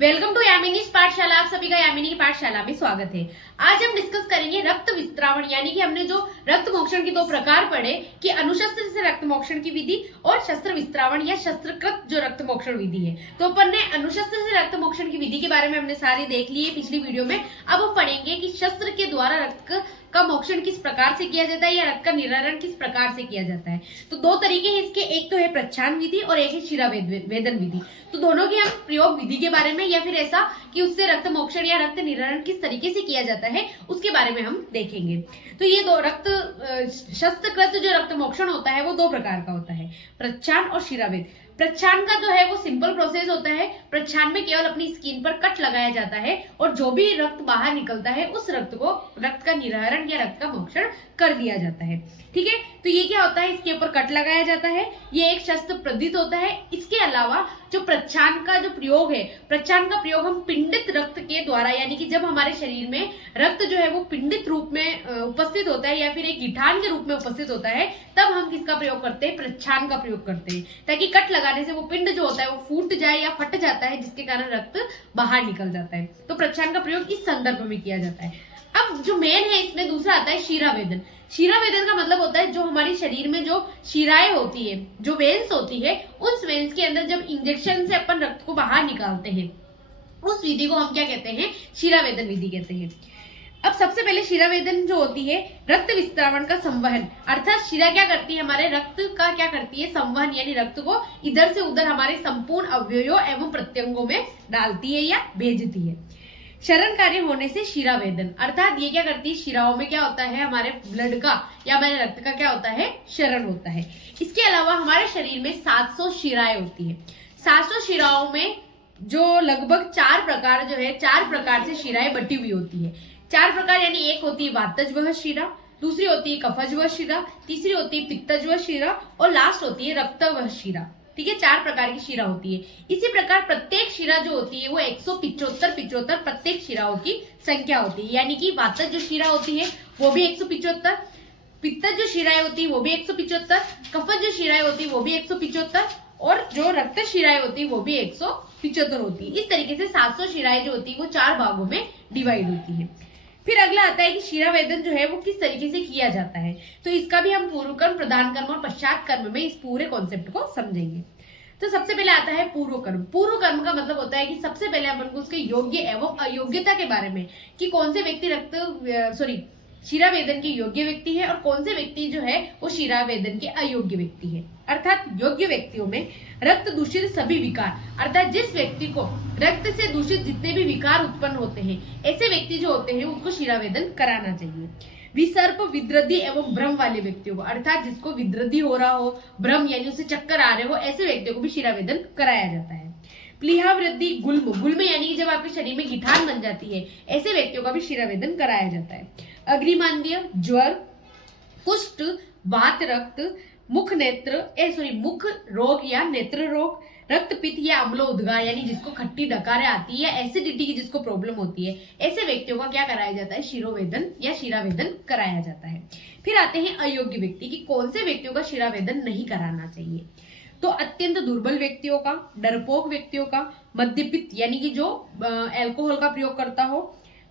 Welcome to यामिनीज पाठशाला। आप सभी का यामिनी की पाठशाला में स्वागत है। आज हम डिस्कस करेंगे रक्त विस्त्रावण, यानी कि हमने जो रक्त मोक्षण के दो प्रकार पढ़े कि अनुशस्त्र से रक्त मोक्षण की विधि और शस्त्र विस्त्रावण या शस्त्रकृत जो रक्त मोक्षण विधि है। तो अपन ने अनुशस्त्र से रक्त मोक्षण की विधि के बारे में हमने सारी देख ली है पिछली वीडियो में। अब हम पढ़ेंगे कि शस्त्र के द्वारा रक्त का मोक्षण किस प्रकार से किया जाता है या रक्त का निराकरण किस प्रकार से किया जाता है। तो दो तरीके हैं इसके, एक तो है प्रच्छान विधि और एक है शिरा वेदन विधि। तो दोनों की हम प्रयोग विधि के बारे में या फिर ऐसा कि उससे रक्त मोक्षण या रक्त निराकरण किस तरीके से किया जाता है उसके बारे में हम देखेंगे। तो ये दो शस्त्रकृत जो रक्त मोक्षण होता है वो दो प्रकार का होता है, प्रच्छान और शिरावेद। प्रच्छान का जो है वो सिंपल प्रोसेस होता है। प्रच्छान में केवल अपनी स्किन पर कट लगाया जाता है और जो भी रक्त बाहर निकलता है उस रक्त का निराकरण या रक्त का मोक्षण कर दिया जाता है। ठीक है, तो ये क्या होता है, इसके ऊपर कट लगाया जाता है, ये एक शस्त्र प्रदित होता है। इसके अलावा जो प्रच्छान का जो प्रयोग है, प्रच्छान का प्रयोग हम पिंडित रक्त के द्वारा, यानी कि जब हमारे शरीर में रक्त जो है वो पिंडित रूप में उपस्थित होता है या फिर एक गिठान के रूप में उपस्थित होता है, तब हम किसका प्रयोग करते हैं, प्रच्छान का प्रयोग करते हैं, ताकि कट लगाने से वो पिंड जो होता है वो फूट जाए या फट जाता है, जिसके कारण रक्त बाहर निकल जाता है। तो प्रच्छान का प्रयोग इस संदर्भ में किया जाता है। अब जो मेन है इसमें दूसरा आता है शिरावेदन। शिरावेदन का मतलब होता है जो हमारे शरीर में जो शिराएं होती है, जो वेन्स होती है, उस वेन्स के अंदर जब इंजेक्शन से अपन रक्त को बाहर निकालते हैं उस विधि को हम क्या कहते हैं, शिरावेदन विधि कहते हैं। अब सबसे पहले शिरावेदन जो होती है रक्त विस्तारण का संवहन, अर्थात शिरा क्या करती है, हमारे रक्त का क्या करती है, संवहन, यानी रक्त को इधर से उधर हमारे संपूर्ण अवयवों एवं प्रत्यंगों में डालती है या भेजती है। शरण कार्य होने से शिरावेदन, अर्थात ये क्या करती है, शिराओं में क्या होता है, हमारे ब्लड का या हमारे रक्त का क्या होता है, शरण होता है। इसके अलावा हमारे शरीर में 700 शिराएं होती है। 700 शिराओं में जो लगभग 4 प्रकार जो है, 4 प्रकार से शिराएं बटी हुई होती है। 4 प्रकार, यानी एक होती है वातजवह शिरा, दूसरी होती है कफजवह शिरा, तीसरी होती है पित्तजवह शिरा और लास्ट होती है रक्तवह शिरा। ठीक है, 4 प्रकार की शिरा होती है। इसी प्रकार प्रत्येक शिरा जो होती है वो 175 प्रत्येक शिराओं की संख्या होती है, यानी कि वातज जो शिरा होती है वो भी 175, पित्तज जो शिराएं होती है वो भी 175, कफज जो शिराएं होती है वो भी 175 और जो रक्त शिराएं होती है वो भी 175 होती है। इस तरीके से 700 शिराएं जो होती है वो 4 भागों में डिवाइड होती है। फिर अगला आता है कि शिरावेदन जो है वो किस तरीके से किया जाता है। तो इसका भी हम पूर्व कर्म, प्रधान कर्म और पश्चात कर्म में इस पूरे कॉन्सेप्ट को समझेंगे। तो सबसे पहले आता है पूर्व कर्म। पूर्व कर्म का मतलब होता है कि सबसे पहले अपन को उसके योग्य एवं अयोग्यता के बारे में, कि कौन से व्यक्ति शिरावेदन के योग्य व्यक्ति है और कौन से व्यक्ति जो है वो शिरावेदन के अयोग्य व्यक्ति है। अर्थात योग्य व्यक्तियों में रक्त दूषित सभी विकार, अर्थात जिस व्यक्ति को रक्त से दूषित जितने भी विकार उत्पन्न होते हैं, ऐसे व्यक्ति जो होते हैं उनको शिरावेदन कराना चाहिए। विसर्प, विद्रद्धि एवं भ्रम वाले व्यक्तियों को, अर्थात जिसको विद्रद्धि हो रहा हो, भ्रम यानी उसे चक्कर आ रहे हो, ऐसे व्यक्तियों को भी शिरावेदन कराया जाता है। प्लीहा वृद्धि, गुल्म यानी कि जब आपके शरीर में गिठान बन जाती है, ऐसे व्यक्तियों का भी शिरावेदन कराया जाता है। अग्निमांद्य, ज्वर, कुष्ठ, वात रक्त, मुख रोग या नेत्र रोग, रक्तपित्त या अम्लोदगार, यानी जिसको खट्टी डकारें आती है, एसिडिटी की जिसको प्रॉब्लम होती है, ऐसे व्यक्तियों का क्या कराया जाता है, शिरोवेदन या शिरावेदन कराया जाता है। फिर आते हैं अयोग्य व्यक्ति, कि कौन से व्यक्तियों का शिरावेदन नहीं कराना चाहिए। तो अत्यंत दुर्बल व्यक्तियों का, डरपोक व्यक्तियों का, मद्यपित यानी कि जो अल्कोहल का प्रयोग करता हो,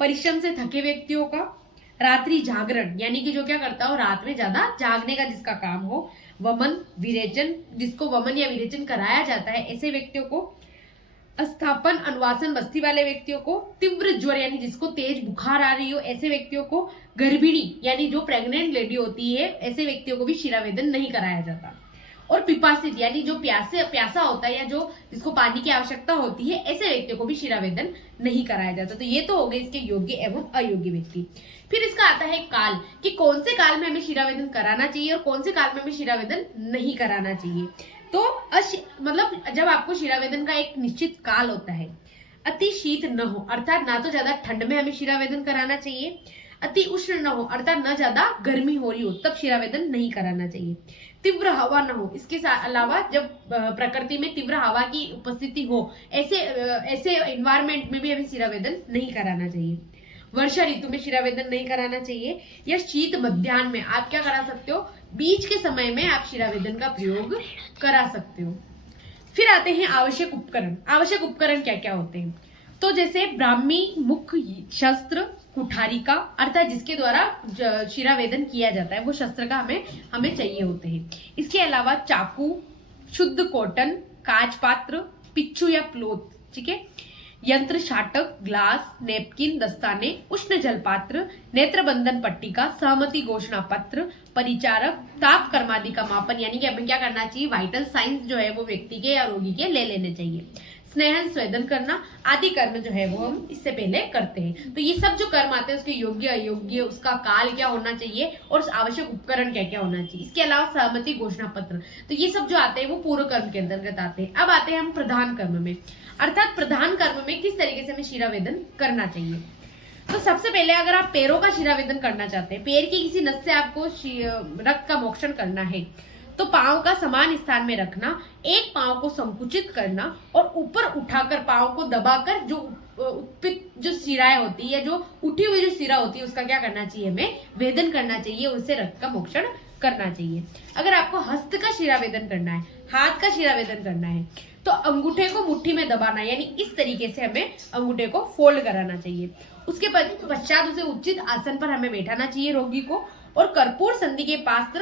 परिश्रम से थके व्यक्तियों का, रात्रि जागरण यानी कि जो क्या करता हो, रात में ज्यादा जागने का जिसका काम हो, वमन विरेचन, जिसको वमन या विरेचन कराया जाता है, ऐसे व्यक्तियों को, अस्थापन अनुवासन बस्ती वाले व्यक्तियों को, तीव्र ज्वर यानी जिसको तेज बुखार आ रही हो, ऐसे व्यक्तियों को, गर्भिणी यानी जो प्रेग्नेंट लेडी होती है, ऐसे व्यक्तियों को भी शिरावेदन नहीं कराया जाता। और पिपासित यानी जो प्यासा होता है या जो जिसको पानी की आवश्यकता होती है, ऐसे व्यक्तियों को भी शिरावेदन नहीं कराया जाता। तो ये तो हो गए इसके योग्य एवं अयोग्य व्यक्ति। फिर इसका आता है काल, कि कौन से काल में हमें शिरावेदन कराना चाहिए और कौन से काल में हमें शिरावेदन नहीं कराना चाहिए। तो मतलब जब आपको शिरावेदन का एक निश्चित काल होता है, अति शीत न हो, अर्थात ना तो ज्यादा ठंड में हमें शिरावेदन कराना चाहिए, अति उष्ण न हो, अर्थात न ज्यादा गर्मी हो रही हो, तब शिरावेदन नहीं कराना चाहिए, तीव्र हवा न हो, इसके अलावा जब प्रकृति में तीव्र हवा की उपस्थिति हो, ऐसे एनवायरमेंट में भी हमें शिरावेदन नहीं कराना चाहिए। वर्षा ऋतु में शिरावेदन नहीं कराना चाहिए, या शीत मध्याह्न में आप क्या करा सकते हो, बीच के समय में आप शिरावेदन का प्रयोग करा सकते हो। फिर आते हैं आवश्यक उपकरण। आवश्यक उपकरण क्या क्या होते हैं। तो जैसे ब्राह्मी, मुख, शस्त्र, कुठारिका अर्थात जिसके द्वारा शिरावेदन किया जाता है वो शस्त्र का हमें चाहिए होते हैं। इसके अलावा चाकू, शुद्ध कॉटन, कांच पात्र, पिच्चू या प्लोथ, ठीक है, यंत्र, शाटक, ग्लास, नेपकिन, दस्ताने, उष्ण जल पात्र, नेत्रबंधन पट्टिका, सहमति घोषणा पत्र, परिचारक, ताप कर्मादि का मापन, यानी कि हमें क्या करना चाहिए, वाइटल साइंस जो है वो व्यक्ति के या रोगी के ले लेने चाहिए। स्नेहन, स्वेदन करना आदि कर्म जो है वो हम इससे पहले करते हैं। तो ये सब जो कर्म आते हैं उसके योग्य अयोग्य, उसका काल क्या होना चाहिए और आवश्यक उपकरण क्या क्या होना चाहिए। इसके अलावा सहमति घोषणा पत्र, तो ये सब जो आते हैं वो पूर्व कर्म के अंतर्गत आते हैं। अब आते हैं हम प्रधान कर्म में, अर्थात प्रधान कर्म में किस तरीके से हमें शिरावेदन करना चाहिए। तो सबसे पहले अगर आप पैरों का शिरावेदन करना चाहते हैं, पैर की किसी नस से आपको रक्त का मोक्षण करना है, तो पांव का समान स्थान में रखना, एक पांव को संकुचित करना और ऊपर उठाकर पांव को दबाकर जो उत्पित जो शिराएं होती है, जो उठी हुई जो शिरा होती है, उसका क्या करना चाहिए, हमें वेदन करना चाहिए, उससे रक्त का मोक्षण करना चाहिए। अगर आपको हस्त का शिरावेदन करना है, हाथ का शिरावेदन करना है, तो अंगूठे को मुट्ठी में दबाना, यानी इस तरीके से हमें अंगूठे को फोल्ड कराना चाहिए। उसके पश्चात उसे उचित आसन पर हमें बैठाना चाहिए रोगी को, और कर्पूर संधि के पास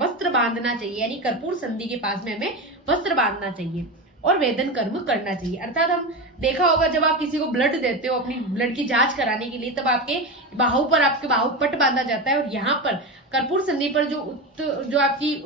वस्त्र बांधना चाहिए, यानी कर्पूर संधि के पास में हमें वस्त्र बांधना चाहिए और वेदन कर्म करना चाहिए। अर्थात हम देखा होगा जब आप किसी को ब्लड देते हो अपनी ब्लड की जांच कराने के लिए, तब आपके बाहु पर आपके बाहु पट बांधा जाता है और यहाँ पर कर्पूर संधि पर जो आपकी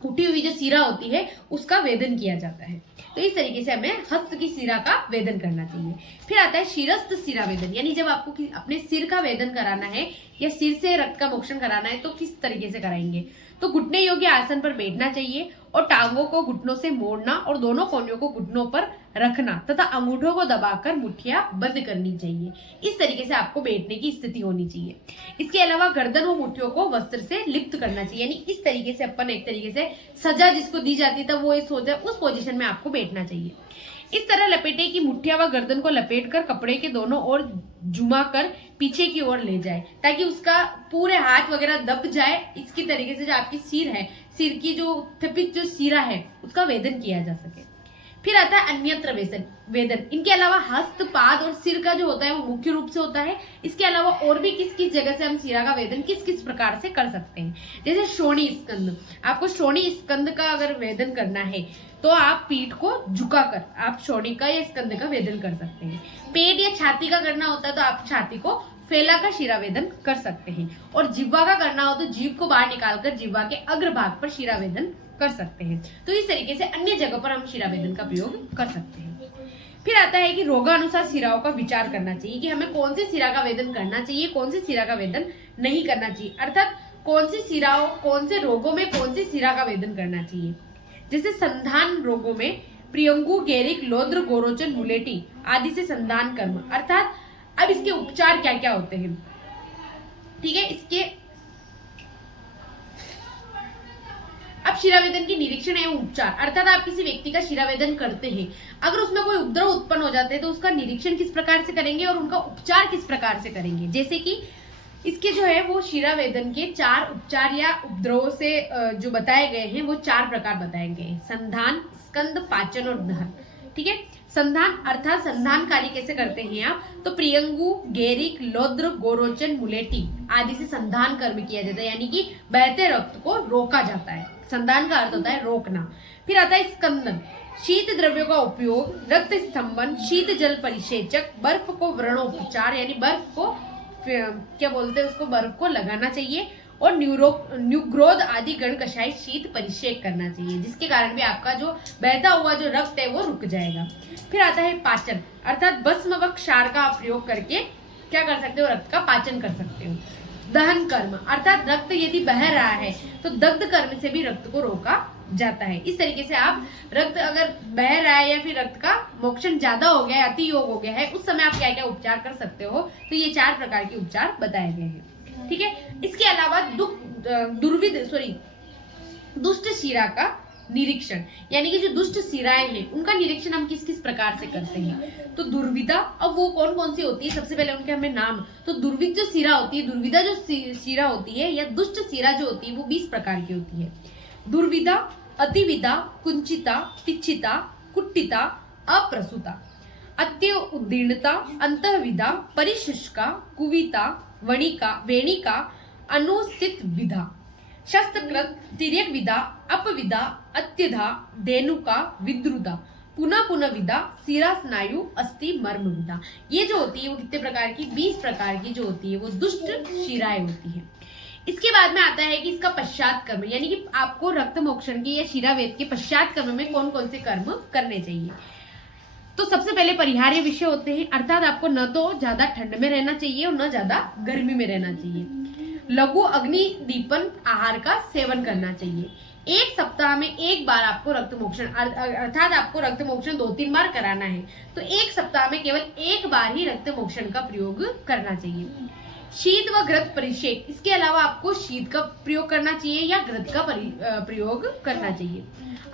उठी हुई जो सिरा होती है उसका वेदन किया जाता है। तो इस तरीके से हमें हस्त की सिरा का वेदन करना चाहिए। फिर आता है शिरस्थ सिरा वेदन, यानी जब आपको अपने सिर का वेदन कराना है या सिर से रक्त का मोक्षण कराना है तो किस तरीके से कराएंगे। तो घुटने योग्य आसन पर बैठना चाहिए और टांगों को घुटनों से मोड़ना और दोनों कोहनियों को घुटनों पर रखना तथा अंगूठों को दबाकर मुट्ठियां बंद करनी चाहिए। इस तरीके से आपको बैठने की स्थिति होनी चाहिए। इसके अलावा गर्दन व मुट्ठियों को वस्त्र से लिप्त करना चाहिए, यानी इस तरीके से अपन एक तरीके से सजा जिसको दी जाती है तब वो उस पोजीशन में आपको बैठना चाहिए। इस तरह लपेटे की मुट्ठियां व गर्दन को लपेटकर कपड़े के दोनों ओर जुमा कर पीछे की ओर ले जाए ताकि उसका पूरे हाथ वगैरह दब जाए। इसकी तरीके से जो आपकी सिर है, सिर की जो उत्थित जो सिरा है उसका वेदन किया जा सके। फिर आता है अन्यत्र वेदन। इनके अलावा हस्त, पाद और सिर का जो होता है वो मुख्य रूप से होता है। इसके अलावा और भी किस किस जगह से हम सिरा का वेदन किस किस प्रकार से कर सकते हैं। जैसे श्रोणी स्कंद, आपको श्रोणी स्कंद का अगर वेदन करना है तो आप पीठ को झुकाकर आप श्रोणी का या स्कंद का वेदन कर सकते हैं। पेट या छाती का करना होता है तो आप छाती को फैलाकर शिरावेदन कर सकते हैं। और जिह्वा का करना हो तो जीभ को बाहर निकालकर जिह्वा के अग्रभाग पर शिरावेदन कर सकते हैं। तो इस तरीके से अन्य जगह पर हम शिरावेदन का प्रयोग कर सकते हैं। फिर आता है कि रोगानुसार सिराओं का विचार करना चाहिए कि हमें कौन सी सिरा का वेदन करना चाहिए, कौन सी सिरा का वेदन नहीं करना चाहिए। अर्थात कौन सी सिराओं, कौन से रोगों में कौन सी सिरा का वेदन करना चाहिए। जैसे संधान रोगों में प्रियंगु, गेरिक, लोद्र, गोरोचन, मुलेटी आदि से संधान कर्म। अर्थात अब इसके उपचार क्या क्या होते हैं, ठीक है। इसके अब शिरावेदन की निरीक्षण एवं उपचार, अर्थात आप किसी व्यक्ति का शिरावेदन करते हैं, अगर उसमें कोई उपद्रव उत्पन्न हो जाते हैं तो उसका निरीक्षण किस प्रकार से करेंगे और उनका उपचार किस प्रकार से करेंगे। जैसे कि इसके जो है वो शिरावेदन के 4 उपचार या उपद्रवों से जो बताए गए हैं वो 4 प्रकार बताए गए हैं, संधान, स्कंद, पाचन और दहन, ठीक है। संधान अर्थात संधान कार्य कैसे करते हैं आप, तो प्रियंगु, गेरिक, लोद्र, गोरोचन, मुलेटी आदि से संधान कर्म किया जाता है, यानी कि बहते रक्त को रोका जाता है। संधान का अर्थ होता है रोकना। फिर आता है स्कंदन, शीत द्रव्यों का उपयोग, रक्त स्तंभन, शीत जल परिसेचक, बर्फ को व्रणोपचार, यानी बर्फ को क्या बोलते हैं उसको, बर्फ को लगाना चाहिए और न्यूग्रोध आदि गण कषाय शीत परिषेक करना चाहिए, जिसके कारण भी आपका जो बहता हुआ जो रक्त है वो रुक जाएगा। फिर आता है पाचन, अर्थात भस्म व क्षार का प्रयोग करके क्या कर सकते हो, रक्त का पाचन कर सकते हो। दहन कर्म, अर्थात रक्त यदि बह रहा है तो दग्ध कर्म से भी रक्त को रोका जाता है। इस तरीके से आप रक्त अगर बह रहा है या फिर रक्त का मोक्षण ज्यादा हो गया है, अति योग हो गया है, उस समय आप क्या क्या उपचार कर सकते हो। तो ये 4 प्रकार के उपचार बताए गए हैं, ठीक है। इसके अलावा दुष्ट शिरा का निरीक्षण, यानी कि जो दुष्ट शिराएं हैं उनका निरीक्षण हम किस किस प्रकार से करते हैं। तो दुर्विधा, अब वो कौन कौन सी होती है, सबसे पहले उनके हमें नाम। तो दुर्विध जो शिरा होती है, दुर्विधा जो शिरा होती है या दुष्ट शिरा जो होती है वो 20 प्रकार की होती है। दुर्विधा, अतिविधा, कुंचिता, पिच्छिता, कुट्टिता, अप्रसूता। अत्य उद्दीर्णता, अंतःविधा, परिशुष्का, कुविता, वणिका, वेणिका, अनुस्थित विधा, शस्त्रकृत, तिर्यक विधा, अपविधा, अत्यधा, धेनुका, विद्रुता, पुनः पुनः विधा, सिरा, स्नायु, अस्थि, मर्म विधा। ये जो होती है वो कितने प्रकार की, 20 प्रकार की जो होती है वो दुष्ट शिराएं होती है। इसके बाद में आता है कि इसका पश्चात कर्म, यानी कि आपको रक्त मोक्षण की या शिरावेद के पश्चात कर्म में कौन कौन से कर्म करने चाहिए। तो सबसे पहले परिहार्य विषय होते हैं, अर्थात आपको न तो ज्यादा ठंड में रहना चाहिए और न ज्यादा गर्मी में रहना चाहिए। लघु अग्नि दीपन आहार का सेवन करना चाहिए। एक सप्ताह में एक बार आपको रक्त मोक्षण, अर्थात आपको रक्त मोक्षण 2-3 बार कराना है, तो एक सप्ताह में केवल एक बार ही रक्त मोक्षण का प्रयोग करना चाहिए। शीत व घृत परिषेक, इसके अलावा आपको शीत का प्रयोग करना चाहिए या घृत का प्रयोग करना चाहिए।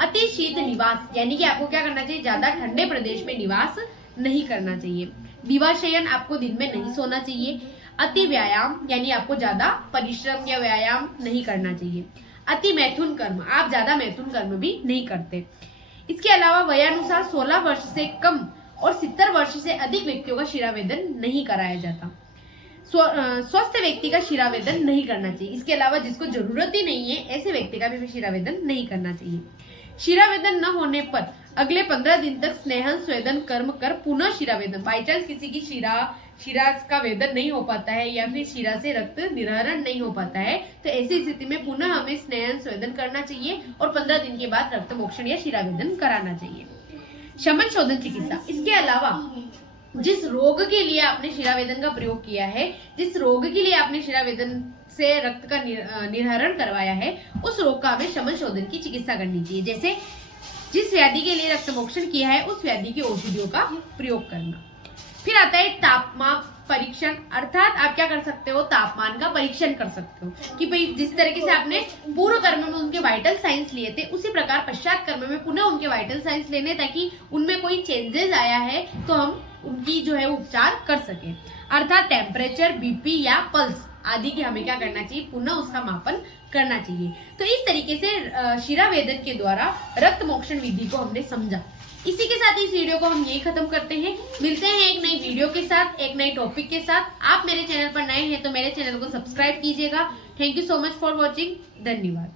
अति शीत निवास, यानी कि आपको क्या करना चाहिए, ज्यादा ठंडे प्रदेश में निवास नहीं करना चाहिए। दिवाशयन, आपको दिन में नहीं सोना चाहिए। अति व्यायाम, यानी आपको ज्यादा परिश्रम या व्यायाम नहीं करना चाहिए। अति मैथुन कर्म, आप ज्यादा मैथुन कर्म भी नहीं करते। इसके अलावा वयानुसार 16 वर्ष से कम और 70 वर्ष से अधिक व्यक्तियों का शिरावेदन नहीं कराया जाता। स्वस्थ व्यक्ति का शिरावेदन नहीं करना चाहिए। इसके अलावा जिसको जरूरत ही नहीं है ऐसे व्यक्ति का भी शिरावेदन नहीं करना चाहिए। शिरावेदन न होने पर अगले 15 दिन तक स्नेहन स्वेदन कर्म कर पुनः शिरावेदन, बाई चांस किसी की शिरा का वेदन नहीं हो पाता है या फिर शिरा से रक्त निर्हरण नहीं हो पाता है, तो ऐसी स्थिति में पुनः हमें स्नेहन स्वेदन करना चाहिए और 15 दिन के बाद रक्त मोक्षण या शिरावेदन कराना चाहिए। शमन शोधन चिकित्सा, इसके अलावा जिस रोग के लिए आपने शिरावेदन का प्रयोग किया है, जिस रोग के लिए आपने शिरावेदन से रक्त का निर्हरण करवाया है, उस रोग का हमें शमन शोधन की चिकित्सा करनी चाहिए। जैसे जिस व्याधि के लिए रक्त मोक्षण किया है उस व्याधि की औषधियों का प्रयोग करना। फिर आता है तापमान परीक्षण, अर्थात आप क्या कर सकते हो, तापमान का परीक्षण कर सकते हो कि भाई जिस तरीके से आपने पूर्व कर्म में उनके वाइटल साइंस लिए थे उसी प्रकार पश्चात कर्म में पुनः उनके वाइटल साइंस लेने, ताकि उनमें कोई चेंजेस आया है तो हम उनकी जो है उपचार कर सके। अर्थात टेम्परेचर, बीपी या पल्स आदि की हमें क्या करना चाहिए, पुनः उसका मापन करना चाहिए। तो इस तरीके से शिरावेदन के द्वारा रक्त मोक्षण विधि को हमने समझा। इसी के साथ इस वीडियो को हम यही खत्म करते हैं। मिलते हैं एक नई वीडियो के साथ, एक नई टॉपिक के साथ। आप मेरे चैनल पर नए हैं तो मेरे चैनल को सब्सक्राइब कीजिएगा। Thank you so much for watching. धन्यवाद।